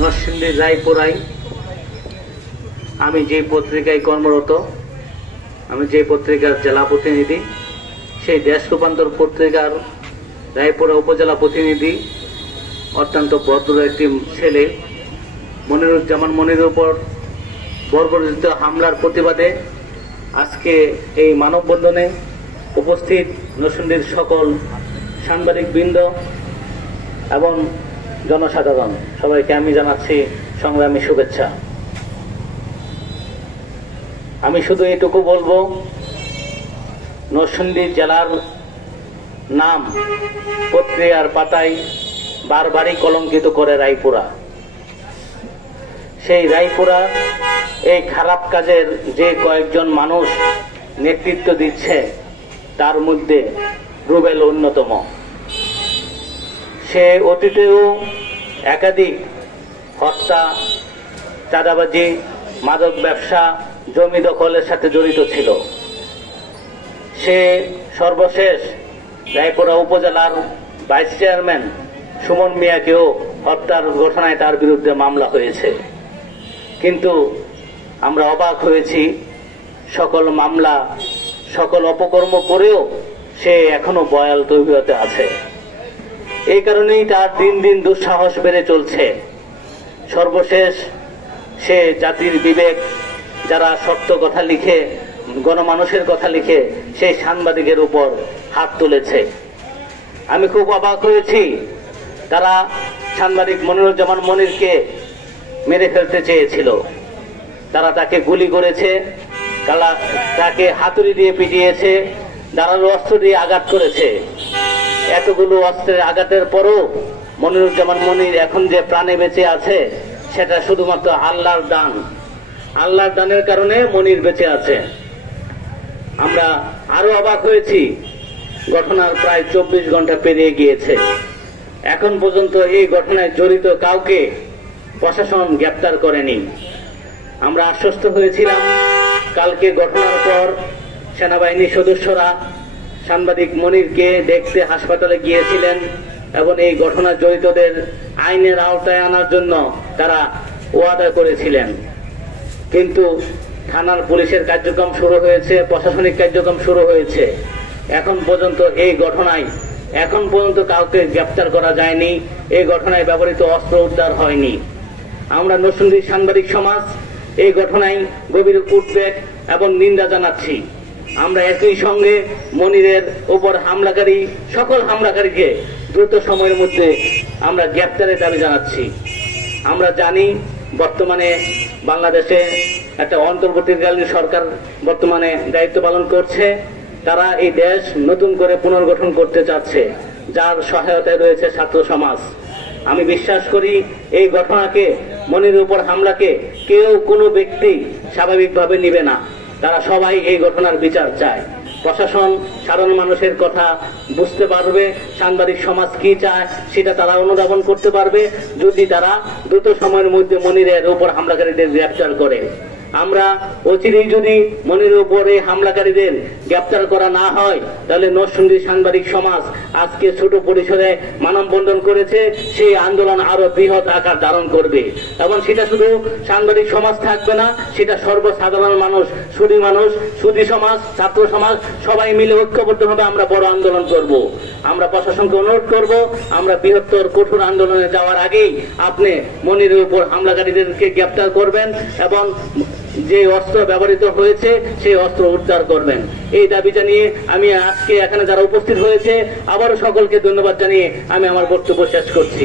নরসিংদীর রায়পুরায় আমি যে পত্রিকায় কর্মরত, আমি যে পত্রিকার জেলা প্রতিনিধি, সেই দেশ রূপান্তর পত্রিকার রায়পুরা উপজেলা প্রতিনিধি অত্যন্ত ভদ্র একটি ছেলে মনিরুজ্জামান মনিরের উপর বর্বরোচিত হামলার প্রতিবাদে আজকে এই মানববন্ধনে উপস্থিত নরসিংদীর সকল সাংবাদিকবৃন্দ এবং জনসাধারণ সবাইকে আমি জানাচ্ছি সংগ্রামী শুভেচ্ছা। আমি শুধু এটুকু বলবো, নরসিংদী জেলার নাম পত্রিকার পাতায় বারবারই কলঙ্কিত করে রায়পুরা। সেই রায়পুরা এই খারাপ কাজের যে কয়েকজন মানুষ নেতৃত্ব দিচ্ছে তার মধ্যে রুবেল অন্যতম। সে অতীতেও একাধিক হত্যা, চাঁদাবাজি, মাদক ব্যবসা, জমি দখলের সাথে জড়িত ছিল। সে সর্বশেষ রায়পুরা উপজেলার ভাইস চেয়ারম্যান সুমন মিয়াকেও হত্যার ঘটনায় তার বিরুদ্ধে মামলা হয়েছে। কিন্তু আমরা অবাক হয়েছি, সকল মামলা, সকল অপকর্ম করেও সে এখনো বয়াল তৈরিতে আছে। এই কারণেই তার দিন দিন দুঃসাহস বেড়ে চলছে। সর্বশেষ সে জাতির বিবেক, যারা সত্য কথা লিখে, গণমানুষের কথা লিখে, সেই সাংবাদিকের উপর হাত তুলেছে। আমি খুব অবাক হয়েছি, তারা সাংবাদিক মনিরুজ্জামান মনিরকে মেরে ফেলতে চেয়েছিল। তারা তাকে গুলি করেছে, তাকে হাতুড়ি দিয়ে পিটিয়েছে, ধারালো অস্ত্র দিয়ে আঘাত করেছে। এতগুলো অস্ত্রের আঘাতের পরও মনিরুজ্জামান মনির এখন যে প্রাণে বেঁচে আছে, সেটা শুধুমাত্র আল্লাহর দান। আল্লাহর দানের কারণে মনির বেঁচে আছে। আমরা আরো অবাক হয়েছি, ঘটনার প্রায় 24 ঘন্টা পেরিয়ে গিয়েছে, এখন পর্যন্ত এই ঘটনায় জড়িত কাউকে প্রশাসন গ্রেপ্তার করেনি। আমরা আশ্বস্ত হয়েছিলাম, কালকে ঘটনার পর সেনাবাহিনীর সদস্যরা সাংবাদিক মনিরকে দেখতে হাসপাতালে গিয়েছিলেন এবং এই ঘটনা জড়িতদের আইনের আওতায় আনার জন্য তারা ওয়াদা করেছিলেন। কিন্তু থানার পুলিশের কার্যক্রম শুরু হয়েছে, প্রশাসনিক কার্যক্রম শুরু হয়েছে। এখন পর্যন্ত এই ঘটনায় কাউকে গ্রেপ্তার করা যায়নি। এই ঘটনায় ব্যবহৃত অস্ত্র উদ্ধার হয়নি। আমরা নরসিংদীর সাংবাদিক সমাজ এই ঘটনায় গভীর উদ্বেগ এবং নিন্দা জানাচ্ছি। আমরা একই সঙ্গে মনিরের উপর হামলাকারী, সকল হামলাকারীকে দ্রুত সময়ের মধ্যে আমরা গ্রেপ্তারের দাবি জানাচ্ছি। আমরা জানি বর্তমানে বাংলাদেশে একটা অন্তর্বর্তীকালীন সরকার বর্তমানে দায়িত্ব পালন করছে। তারা এই দেশ নতুন করে পুনর্গঠন করতে চাচ্ছে, যার সহায়তায় রয়েছে ছাত্র সমাজ। আমি বিশ্বাস করি এই ঘটনাকে, মনিরের উপর হামলাকে কেউ, কোনো ব্যক্তি স্বাভাবিকভাবে নিবে না। তারা সবাই এই ঘটনার বিচার চায়। প্রশাসন সাধারণ মানুষের কথা বুঝতে পারবে, সাংবাদিক সমাজ কি চায় সেটা তারা অনুধাবন করতে পারবে যদি তারা দ্রুত সময়ের মধ্যে মনিরের উপর হামলাকারীদের গ্রেপ্তার করে। আমরা অচিরেই যদি মনিরের উপরে হামলাকারীদের গ্রেপ্তার করা না হয়, তাহলে নরসিংদী সাংবাদিক সমাজ আজকে ছোট পরিসরে মানববন্ধন করেছে, সেই আন্দোলন আরো বৃহৎ আকার ধারণ করবে। এবং সেটা শুধু সাংবাদিক সমাজ থাকবে না, সেটা সর্বসাধারণ মানুষ, সুধী সমাজ, ছাত্র সমাজ সবাই মিলে ঐক্যবদ্ধভাবে আমরা বড় আন্দোলন করব। আমরা প্রশাসনকে অনুরোধ করব, আমরা বৃহত্তর কঠোর আন্দোলনে যাওয়ার আগেই আপনি মনিরের উপর হামলাকারীদেরকে গ্রেপ্তার করবেন এবং যে অস্ত্র ব্যবহৃত হয়েছে সেই অস্ত্র উদ্ধার করবেন। এই দাবি জানিয়ে আমি আজকে এখানে যারা উপস্থিত হয়েছে আবারও সকলকে ধন্যবাদ জানিয়ে আমি আমার বক্তব্য শেষ করছি।